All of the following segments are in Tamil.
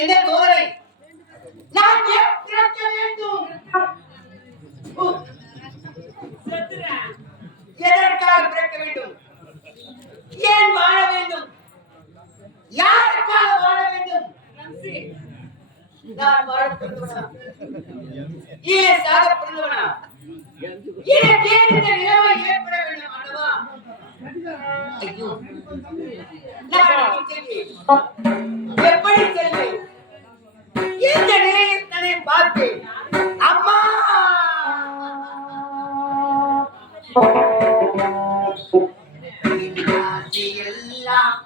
என்ன தோழரை நான் திறக்க வேண்டும். எதற்காக பிறக்க வேண்டும்? ஏன் வாழ வேண்டும்? யாருக்காக வாழ வேண்டும்? நான் வாழ பிறந்தவனா? ஏன் சாக பிறந்தவனா? எனக்கு ஏன் இந்த நிலைமை ஏற்பட வேண்டும் அல்லவா? ஐயோ, நான் எப்படி செல்வேன்? இந்த நிலையில் தன்னை பார்த்தேன். அம்மா எல்லாம்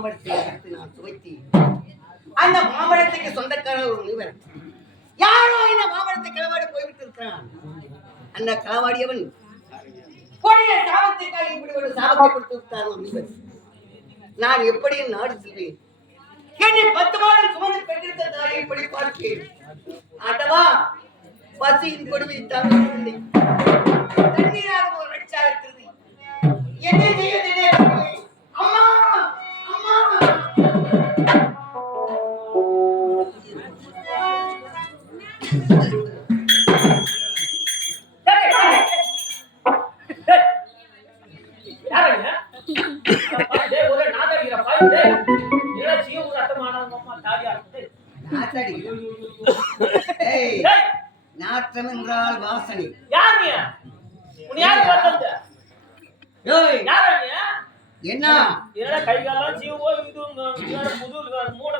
மாம்பழத்தை எடுத்து நான் துவைத்து அந்த மாம்பழத்துக்கு சொந்தக்கார ஒரு முனிவர் யாரோ இந்த மாம்பழத்தை களவாடி போய்விட்டு இருக்கிறான். அந்த களவாடியவன் கொடிய சாபத்திற்காக இப்படி ஒரு சாபத்தை கொடுத்து விட்டார் ஒரு முனிவர். நான் எப்படி நாடு செல்வேன்? என்னை 10 மாதம் சுமந்து பெற்றெடுத்த தாயை இப்படி பார்க்கிறேன். ஆண்டவா, பசியின் கொடுமை தாங்கவில்லை. தண்ணீராக ஒரு ரட்சா இருக்கிறது. என்ன செய்வதில்லை? அம்மா அம்மா நாற்றம் என்றால் வாசனை. என்ன கைகாலம் ஜீவோ இது மூட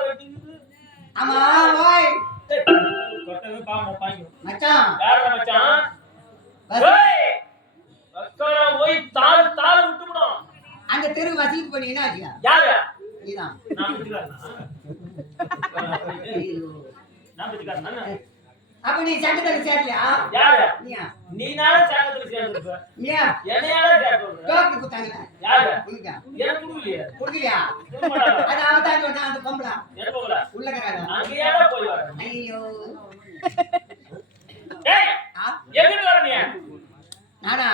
ஆமா மச்சான் மச்சான் போய் தாள் தாள் விட்டுவிடும். அந்த தெரு வசதிக்கு பண்ணி என்ன ஆச்சியா? யாரு? நீதான். அப்ப நீ சட்டத்துல சேரலையா? யாரு? நீயா? நீனால சட்டத்துல சேர்ந்துருப்ப. நீயா? என்னையால சேர்ந்துருப்ப. டோக்கி குத்தாங்க. யாரு? உனக்கா? எனக்கு குடுக்கலையா? குடுக்கலையா? அது அவதான் சொன்னா அந்த பொம்பளை. என்ன பொம்பளை? உள்ளக்கறாங்க. அங்க ஏடா போய் வர? ஐயோ. டேய், எங்க வர நீ? நானா?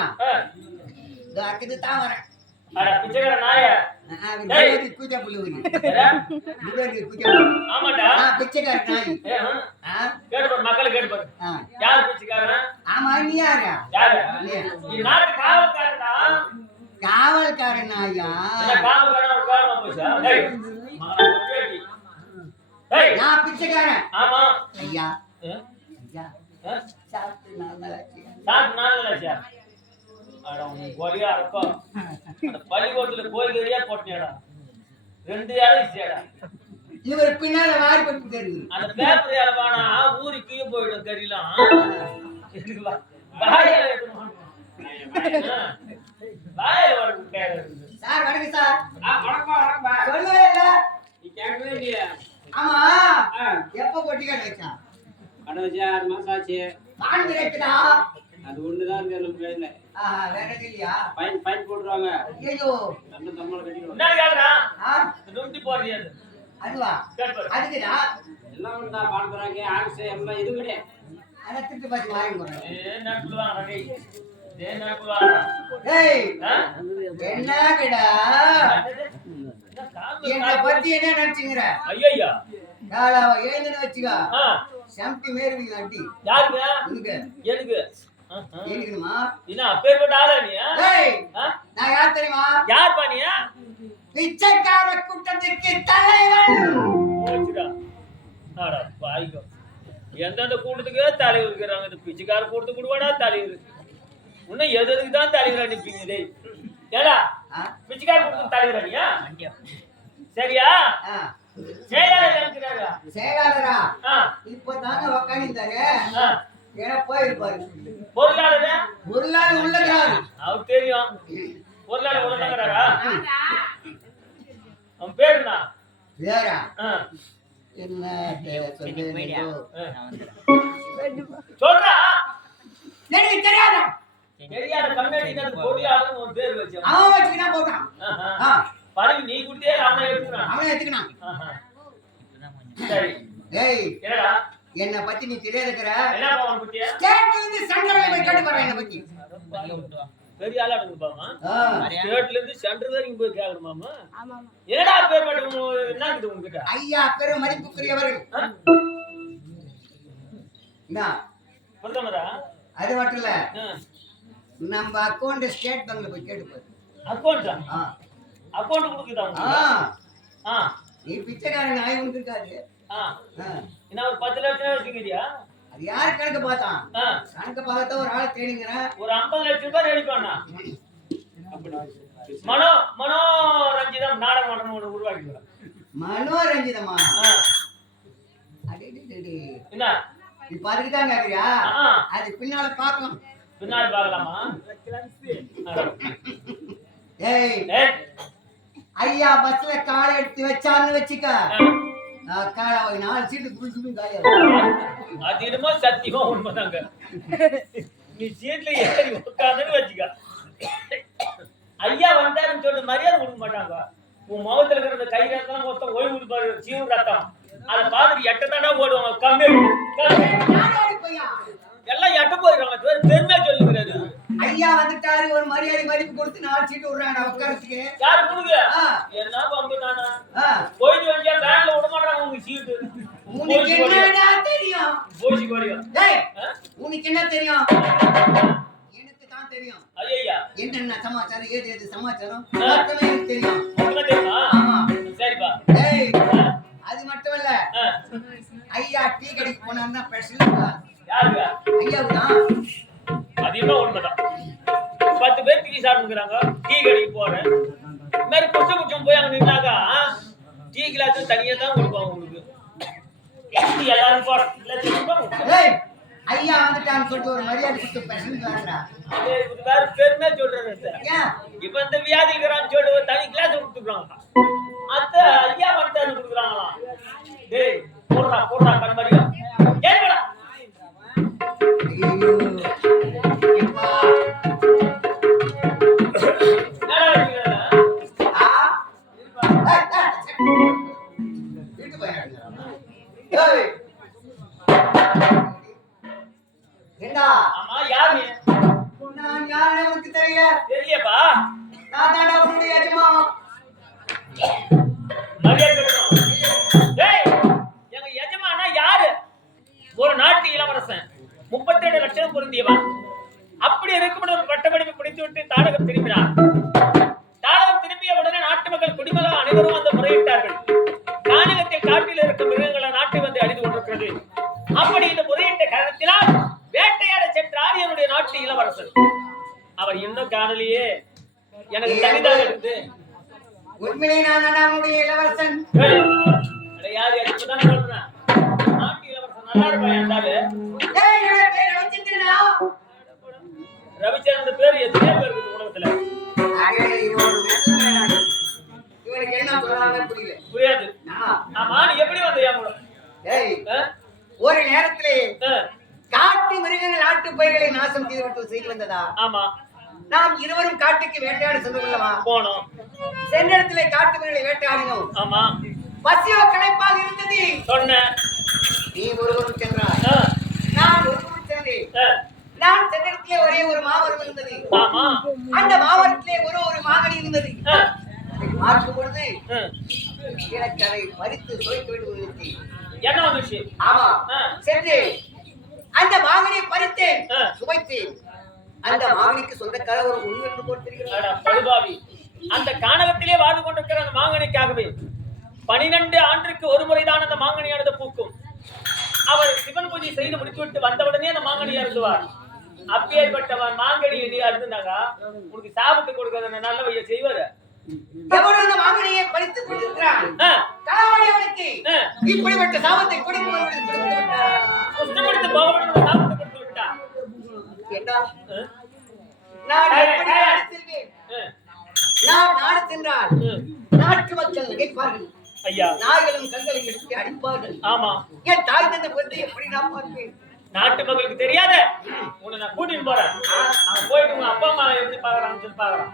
அக்கது தான் வரேன். அட பிச்சைக்கார நாயே. டேய் கூஜா புள்ளுவீ. நீ கூஜா. ஆமாடா. பிச்சைக்கார நாய். கேடு பாரு, மக்கள் கேடு பாரு. யார் பிச்சைக்காரன்? ஆமா நீ யாரா? யாரு? நீ நாட்டு காவல்காரன்டா. காவல்காரன் நாயா? என்ன காவல்காரன் ஒரு காரணமா போச்சா? டேய், மகனா ஒட்டேடி. டேய், நான் பிச்சைக்காரன். ஆமா. ஐயா. ஐயா. சாப்பிட்டு நாளாச்சு. சாப்பிட்டு நாளாச்சா? அட உன் கொடியா இருக்கும். அந்த பள்ளிக்கூடத்துல கோயிலேயே போட்டியடா. 2 இடம் சேடா. இவர் பின்னால வாரி போட்டு தெரியுது. அந்த பேப்பர் அளவானா ஊருக்கு போயிடும் கறிலாம். வாயில ஏத்துமா. வாயில வரது கேக்குது. சார் வணக்கம் சார். வணக்கம். சொல்லவே இல்ல. நீ கேட்கவே இல்லையா? ஆமா. எப்ப போட்டிங்க வச்சா? அட வச்சு 6 மாசம் ஆச்சு. பாண்டு இருக்குதா? அது ஒண்ணுதான் இருக்கு நம்ம கையில. வேற இல்லையா? ஃபைன் போடுறாங்க. ஐயோ. நம்ம தம்மல கட்டிடுவோம். என்ன கேக்குறா? நுண்டி போறியா? அதுவா? அதுக்குடா. எல்லாம் தான் பாக்குறாங்க. ஆக்ஸ் எல்லாம் இது கிடையாது. அத திட்டு பாத்து வாங்கி போறேன். என்ன சொல்லுவாங்க டேய்? என்ன சொல்லுவாங்க? டேய். என்னடா? என்ன பத்தி என்ன நினைச்சீங்கற? ஐயய்யா. காலாவ ஏந்தன வெச்சுங்க. சம்டி மேருவீங்க அடி. யாருங்க? எனக்கு. எனக்கு. ஏனிக்குமா? என்ன பேர்பட்ட ஆளா நீ? டேய். நான் யார் தெரியுமா? யார் பா நீ? பிச்சைக்கார கூட்டத்துக்கு தலைவன். ஓச்சுடா. ஆடா பாய்கோ. எந்தெந்த கூட்டத்துக்கு தலைவர் இருக்காங்க. இந்த பிச்சைக்கார கூட்டத்துக்கு கூடவாடா தலைவர். உன்ன எதுக்கு தான் தலைவர் அனுப்பிங்க டேய். ஏடா? பிச்சைக்கார கூட்டத்துக்கு தலைவர் நீ? சரியா? செயலாளர் இருக்கிறாரா? செயலாளரா? இப்போ தாங்க உட்கார்ந்திருந்தாரு. ஏன்னா போயிருப்பாரு. பொருளாளரா? பொருளாளர் உள்ளகிறாரு. அவருக்கு தெரியும். பொருளாளர் உள்ளகிறாரா? அவன் பேர் என்ன? வேறா? என்ன சொல்றா? எனக்கு தெரியாதா? தெரியாத கண்ணாடி பொருளாளர் ஒரு பேர் வச்சு அவன் வச்சுக்கினா போட்டான். பரவி நீ குடுத்தே அவனை எடுத்துக்கிறான். அவனை எடுத்துக்கினான். சரி. ஏய் என்னடா? என்ன பத்தி நீ தெரியாதுக்கற? என்ன பாவம் குட்டியா? ஸ்டேட்ல இருந்து சென்ட்ரல் போய் கேட்டு பாரு என்ன பத்தி. பெரிய ஆளா இருக்கு பாமா. ஸ்டேட்ல இருந்து சென்ட்ரல் வரைக்கும் போய் கேக்குறோம் மாமா. ஆமா. என்னடா பேர் மட்டும் என்ன இருக்குது உன்கிட்ட? ஐயா பெரும் மதிப்புக்குரியவர்கள். என்ன? சொல்றமரா? அது மட்டும் இல்ல. நம்ம அக்கவுண்ட் ஸ்டேட் பேங்க்ல போய் கேட்டு பாரு. அக்கவுண்டா? அக்கவுண்ட் கொடுக்குறாங்க. நீ பிச்சைக்காரன் நாய் உனக்கு இருக்காது. என்ன ஒரு 10 லட்சம் வச்சுக்கிறியா? அது யாரு கணக்கு பார்த்தான்? கணக்கு பார்த்தா ஒரு ஆள் தேடிங்கற. ஒரு 50 லட்சம் ரூபாய் ரெடி பண்ணா. மனோ ரஞ்சிதம் நாடக மன்றம் ஒன்று உருவாக்கிடுறேன். மனோரஞ்சிதமா? அடேடேடே. என்ன? நீ பாத்துட்டு தான் கேக்குறியா? அது பின்னால பார்க்கலாம். பின்னால பார்க்கலாமா? ஏய் ஐயா பஸ்ல காலை எடுத்து வச்சான்னு வச்சுக்க காலை போய் 4 சீட்டு குளிச்சு காயா அது என்னமோ சத்தியமா உண்மைதாங்க. நீ சீட்ல ஏறி உட்காந்துன்னு வச்சுக்க. ஐயா வந்தாருன்னு சொல்லி மரியாதை கொடுக்க மாட்டாங்க. உன் முகத்துல இருக்கிற கை ரத்தம் மொத்தம் ஓய்வு கொடுப்பாரு, சீவு ரத்தம். அதை பார்த்துட்டு எட்டத்தாண்டா போடுவாங்க. கம்மி எல்லாம் எட்ட போயிடுறாங்க. பெருமையா சொல்லுங்கிறாரு. ஐயா வந்துட்டாரு, ஒரு மரியாதை மதிப்பு கொடுத்து 4 சீட்டு விடுறாங்க உட்காரத்துக்கு. யாரு கொடுங்க? என்ன பங்கு தானா? போயிட்டு வந்தா பேங்க்ல விட மாட்டாங்க உங்க சீட்டு. உனக்கு என்னடா தெரியும்? போசி கோடியா? டேய், உனக்கு என்ன தெரியும்? எனக்கு தான் தெரியும். ஐயா என்னென்ன சமாச்சாரம், ஏது சமாச்சாரம் மொத்தமே எனக்கு தெரியும். தெரியுமா? ஆமா. சரிப்பா. டேய், அது மட்டும் இல்ல. ஐயா டீ கடைக்கு போனாருன்னா ஸ்பெஷல். யாருங்க? ஐயாவுதான். அது என்ன உண்மைதான். 10 பேர் டீ சாப்பிட்டுக்கிறாங்க, டீ கடைக்கு போறேன். இந்த மாதிரி குச்சம் போய் அங்க நின்னாக்கா டீ கிளாஸ் தனியா தான் கொடுப்பாங்க உங்களுக்கு. எல்லாரும் போறேன். ஏய், ஐயா வந்துட்டான்னு சொல்லிட்டு ஒரு மரியாதை கொடுத்து ஸ்பெஷல் கிளாஸ்டா. வேற பெருமையா சொல்றேன். ஏன் இப்ப இந்த வியாதி இருக்கிறான்னு சொல்லி ஒரு தனி கிளாஸ் கொடுத்துருக்காங்க. அத்த ஐயா வந்துட்டான்னு கொடுக்குறாங்களாம். டேய் போடுறா கண்மரியா ஏன்டா? ஐயோ எப்பா என்னடா இருக்கீங்க? வீட்டு பையன். ஏய் ஏண்டா? ஆமா யார் நீ? நான் யாருன்னு உனக்கு தெரியல? தெரியப்பா. நான் தாண்டா உன்னுடைய எஜமானன். மரியாதை கொடுக்கணும். டேய் எங்க எஜமானா யாரு? ஒரு நாட்டு இளவரசன், 37 லட்சம் பொருந்தியவன். அப்படி இருக்கும் பட்டப்படிப்பு பிடித்துவிட்டு தாடகம் திரும்பினார். தாடகம் திரும்பிய உடனே நாட்டு மக்கள் குடிமக்கள் அனைவரும் அந்த முறையிட்டார்கள். தானகத்தில் காட்டில் இருக்கும் மிருகங்களை நாட்டை வந்து அழிந்து கொண்டிருக்கிறது. அப்படி இந்த முறையிட்ட காரணத்தினால் வேட்டையாட சென்றார் என்னுடைய நாட்டு இளவரசன். அவர் இன்னும் காணலையே. எனக்கு தனிதாக இருந்து உண்மையிலே நான் நம்முடைய இளவரசன். யாரு இப்பதான் சொல்றேன். நாட்டு இளவரசன் நல்லா இருப்பான். என்றாலே ஏய், என்னோட பேர் ரவிச்சந்திரனா? ரவிச்சந்திரன் பேர் எத்தனை பேர் இருக்கு உலகத்துல? இவனுக்கு என்ன சொல்றாங்க புரியல. புரியாது. ஆமா நீ எப்படி வந்த என் கூட? ஏய், ஒரு நேரத்திலே காட்டு மிருகங்கள் நாட்டு பயிர்களை நாசம் செய்துவிட்டு செய்து வந்ததா? ஆமா. நாம் இருவரும் காட்டுக்கு வேட்டையாட சென்று கொள்ளவா? போனோம். சென்ற இடத்துல காட்டு மிருகங்களை வேட்டையாடினோம். ஆமா. பசியோ களைப்பாக இருந்தது. சொன்னேன். நீ ஒருவரும் சென்றாய், நான் ஒருவரும் சென்றேன். நான் சென்ற இடத்துல ஒரே ஒரு மாமரம் இருந்தது. ஆமா. அந்த மாமரத்திலே ஒரு மாங்கனி இருந்தது. பார்க்கும் பொழுது எனக்கு அதை பறித்து சுவைக்க வேண்டும் இருந்தது. என்ன வந்துச்சு? ஆமா. சென்று அந்த மாங்கனியை பறித்தேன், சுவைத்தேன். அந்த மாங்கனிக்கு சொந்தக்கார ஒரு உண்மை என்று போட்டிருக்கிறார். அந்த கானகத்திலே வாழ்ந்து கொண்டிருக்கிற அந்த மாங்கனிக்காகவே 12 ஆண்டுக்கு ஒரு முறைதான் அந்த மாங்கனியானது பூக்கும். அவர் சிவன் பூஜை செய்து முடித்துவிட்டு வந்தவுடனே அந்த மாங்கனி அருந்துவார். அப்பேற்பட்டவன் மாங்கனி நீ அருந்தாங்க உனக்கு சாபத்து கொடுக்கறத நல்ல வழியை செய்வாரு. எவரும் அந்த மாங்கனியை பறித்துக் கொண்டிருக்கிறான். களவாடி அவனுக்கு இப்படிப்பட்ட சாபத்தை கொடுத்து கஷ்டப்படுத்தி பாவனுக்கு சாபத்தை கொடுத்து விட்டா. என்ன நான் எப்படி நாடு செல்வேன்? நான் நாடு சென்றால் நாட்டு மக்கள் நினைப்பார்கள், ஐயா நாய்களும் கண்களை எடுத்து அடிப்பார்கள். ஆமா. என் தாய் தந்தை பொறுத்து எப்படி நான் பார்ப்பேன்? நாட்டு மக்களுக்கு தெரியாத உன்னை நான் கூட்டிட்டு போறேன். அவன் போயிட்டு உங்க அப்பா அம்மா எப்படி பாக்குறான்னு சொல்லி பாக்குறான்.